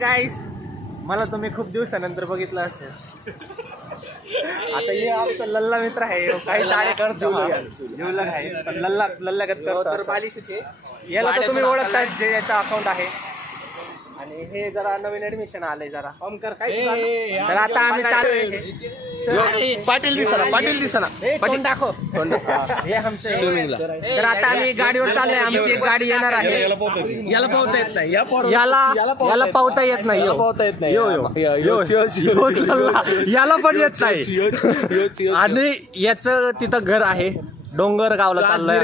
गाईस, मला तुम्ही खूप दिवसानंतर बघितलं असेल. आता हे आमचा लल्ला मित्र आहे. काही चाळे करतो जीवलग आहे, पण लल्लागत करतो. याला तर तुम्ही ओळखता, जे याचा अकाउंट आहे. आणि हे जरा नवीन ऍडमिशन आलंय जरा. तर आता आम्ही चालू पाटील दिसना पाटील दाखव हे आमचं स्विमिंगला. तर आता आम्ही गाडीवर चाललोय. आमची एक गाडी येणार आहे. याला पावता येत नाही, याला पावता येत नाही. याला पण येत नाही. आणि याचं तिथं घर आहे. डोंगर गावला चाललोय.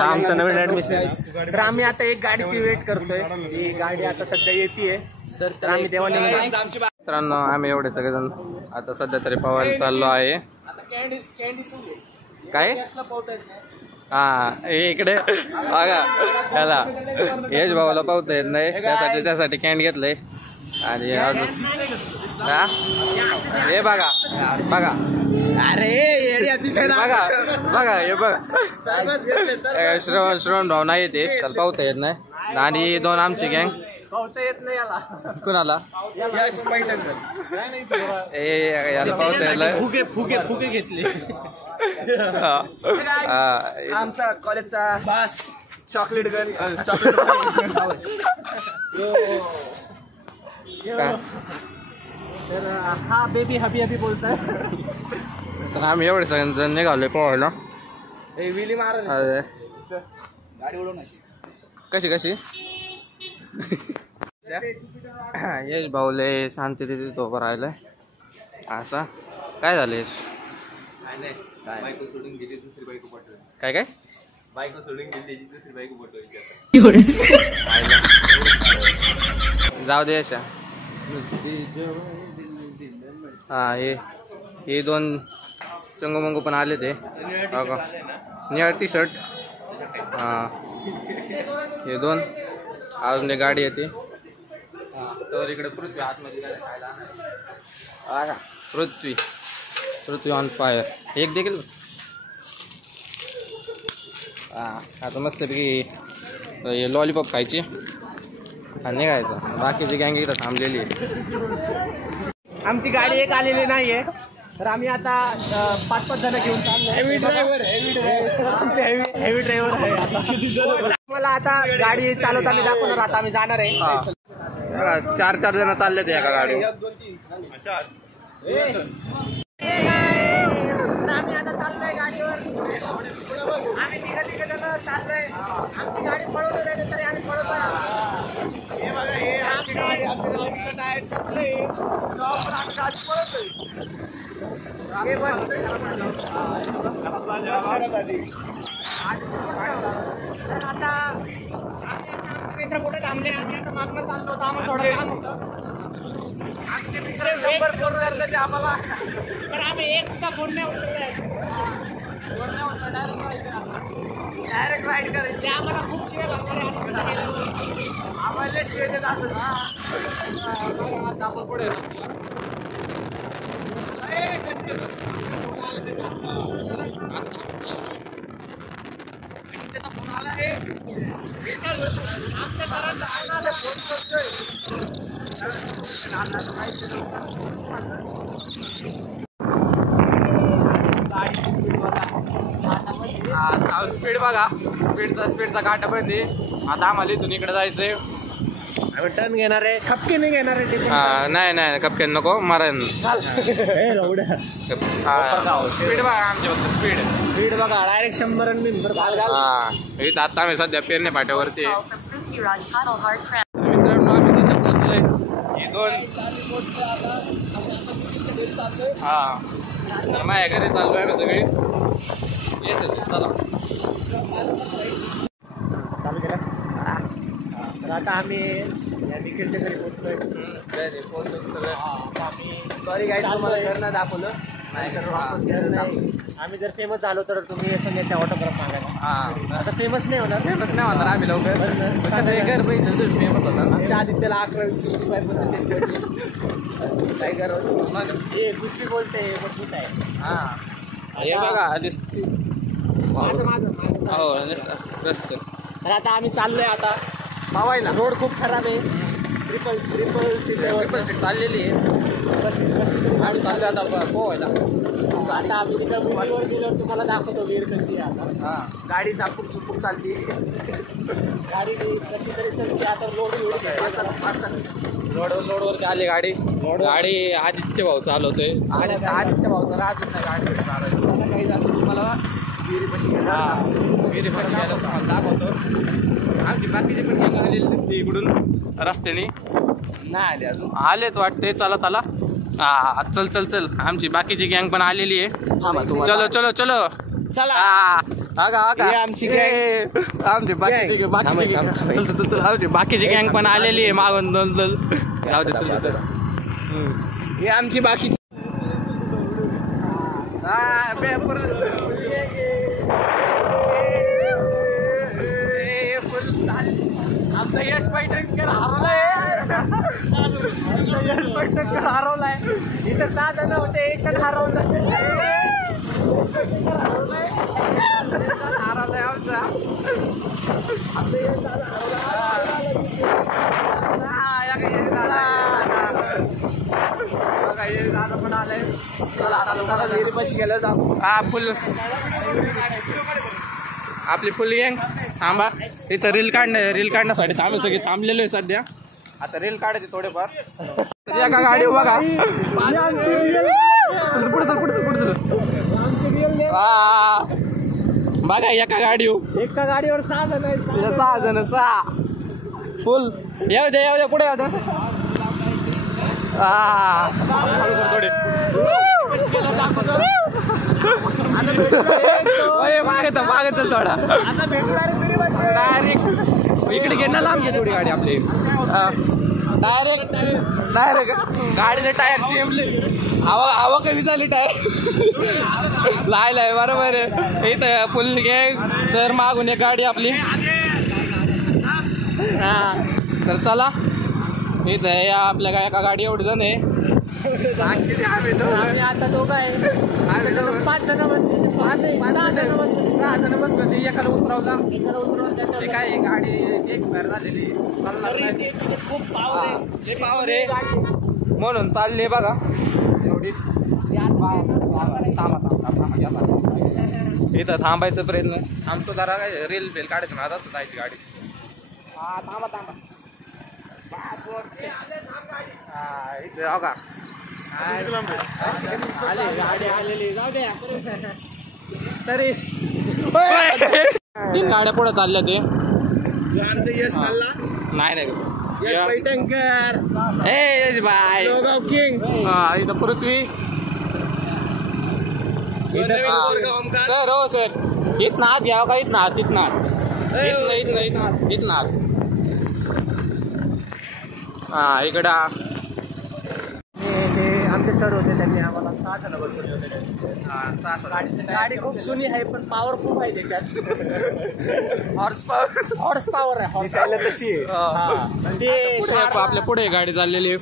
आमचं नवीन ऍडमिशन. तर आम्ही आता एक गाडीची वेट करतोय. ही गाडी आता सध्या येते सर. तर आम्ही देवाने मित्रांनो, आम्ही एवढे सगळेजण आता सध्या तरी पवायला चाललो आहे. काय हा इकडे बघा, ह्याला यश भावाला पावता येत नाही, त्यासाठी कॅन्ड घेतलंय. आणि अजून हे बघा अरे बघा हे बघ, श्रवण भाव नाही येते, त्याला पावता येत नाही. आणि दोन आमची गँग पावता येत नाही याला. कुणाला याला पावता येत नाही. फुगे घेतले. आमचा कॉलेजचा बास चॉकलेट गन. तर हा बेबी हबी बोलताय. तर आम्ही एवढे सगळ्यांजण निघालोय पोहायला. विली मार गाडी उडवून कशी यश भाऊले शांती तिथे तो उभं राहिलाय. असा काय झालं यश? बायको सोडून गेली, दुसरी बायको पटवली. काय बायको सोडून गेली, दुसरी बायको पटवली. जाऊ दे यशा. हा हे दोन चंगू पण आले ते निळा टी शर्ट. हा हे दोन अजून गाडी येते. तर इकडे पृथ्वी आतमध्ये खायला. पृथ्वी ऑन फायर. एक देखील आता मस्तपैकी लॉलीपॉप खायची आणि निघायचं. बाकीची गँग इथं थांबलेली आहे. आमची गाडी एक आलेली नाहीये. तर आम्ही आता 5-5 जण घेऊन चाललो. हेवी ड्रायव्हर आहे आता. मला आता गाडी चालवताना दाखवणार. आता आम्ही जाणार आहे. 4 जण चालले ते एका गाडीवर. आम्ही आता चाललोय गाडीवर. आम्ही तिघ जण चाललोय. आमची गाडी पळवली जायचं तरी आम्ही पळवतोय. हे बघा, हे आमची गाडी. आमचं टायर चपलंय. आम्ही गाडी पळवतोय. हे बस आता मित्र कुठे थांबले. आम्ही आता मागणं चाललो होतो. आम्हाला थोडं काम होतं. आमचे मित्र 100 फोन करतात आम्हाला. तर आम्ही एक सुद्धा फोन नाही उचललाय. डायरेक्ट राईड करायची. आम्हाला खूप शिवाय आम्हाला शिवाय देत असत. आपण पुढे फोन आला आहे. आमच्या सरांचा फोन करतोय. स्पीड बघा, स्पीडचा काटा पण. आता आम्हाला इथून इकडे जायचंय. आम्ही टर्न घेणार आहे. खपके नाही घेणार आहे. नाही खपके नको मरण. स्पीड बघा आमच्या फक्त स्पीड बघा. डायरेक्ट 100 इथं आता आम्ही सध्या पेरणे फाट्यावरती. मित्रांनो आम्ही तिथे पोहोचलोय. ही दोन तर माझ्या घरी चाललोय आम्ही सगळी. येतो चला. तर आता आम्ही या निखिलच्या घरी पोहोचलोय. सॉरी गाईड, तुम्हाला घर नाही दाखवलं. आम्ही जर फेमस झालो तर तुम्ही संध्याच्या ऑटोग्राफ मागायला. आता फेमस नाही होणार आम्ही लवकर घर पाहिजे फेमस होणार. आमच्या आदित्यला 1165% काय करावं. हे दुसरी बोलते मजबूत आहे. हे बघा तर आता आम्ही चाललोय आता पावायला. रोड खूप खराब आहे. ट्रिपल सीट चाललेली आहे. आम्ही चाललो आता पोहायला. आता आम्ही तिकडे मुंबईवर गेल्यावर तुम्हाला दाखवतो वीर कशी आहे आता. हा गाडी चापूक चुपूक चालली. गाडी कशी तरी चालते आता. रोडवरती आली गाडी. आदित्य भाऊ चालवतोय. आदित्य भाऊ तर अजून नाही गाडी चालवतो. काही जातो तुम्हाला विहिरीपाशी गेलं तुम्हाला दाखवतो. आमची बाकीचे पण गँग आलेली दिसते इकडून रस्त्याने. नाही आले अजून. आलेत वाटते. चला हा चल आमची बाकीची गँग पण आलेली आहे. चलो चला. आमची बाकीची गँग पण आलेली आहे मागून. चल हे आमची बाकीची. आमचा यश पैठणकर हरवलाय. इथं 6 जण होते. एक जण हरवलं. आमचा दादा पण आलाय. विहिरीपाशी गेलं जाऊ. हा फुल आपली फुल गँग थांबा. इथं रील काढण्यासाठी आम्ही सगळे थांबलेलो आहे सध्या. आता रील काढायचे थोडेफार. एका गाडी बघा. पुढे बघा एका गाडीवर 6 जण आहेत. 6 जण 6 फुल. येऊ दे पुढे येऊ दे. मागे चल थोडा. डायरेक्ट इकडे घे ना. लांब घे थोडी गाडी आपली. डायरेक्ट गाडीचे टायर चिमले. हवा कमी झाली टायर. लाय बरोबर आहे. इथं फुल गँग. तर मागून एक गाडी आपली. तर चला इथं या आपल्या एका गाडी एवढी जण आहे. आम्ही आता दोघं आहे. 5 जण बसले. 6 जण बसले. एकाला उतरवला. काय गाडी एक्सपायर झालेली. खूप पावर आहे म्हणून चालले बघा. एवढी इथं थांबायचा प्रयत्न. थांबतो जरा. काय रील काढायचं ना. आता जायची गाडी. थांबा इथे हो का. गाडी आलेली. जाऊ द्या. तरी 3 गाड्या पुढे चालल्या. ते आमचं यश खाल्ला. नाही यश पैठणकर. यश बाय किंग. इथं पृथ्वी. सर हो सर. इथं आत घ्यावं का. इथं आत. इथं आत. हा इकडं आमचे सर होते. त्यांनी आम्हाला 6 जण बसवले होते. गाडी खूप जुनी आहे पण पॉवर खूप आहे त्याच्यात. हॉर्स पॉवर आहे. दिसायला तशी आहे. आपल्या पुढे गाडी चाललेली.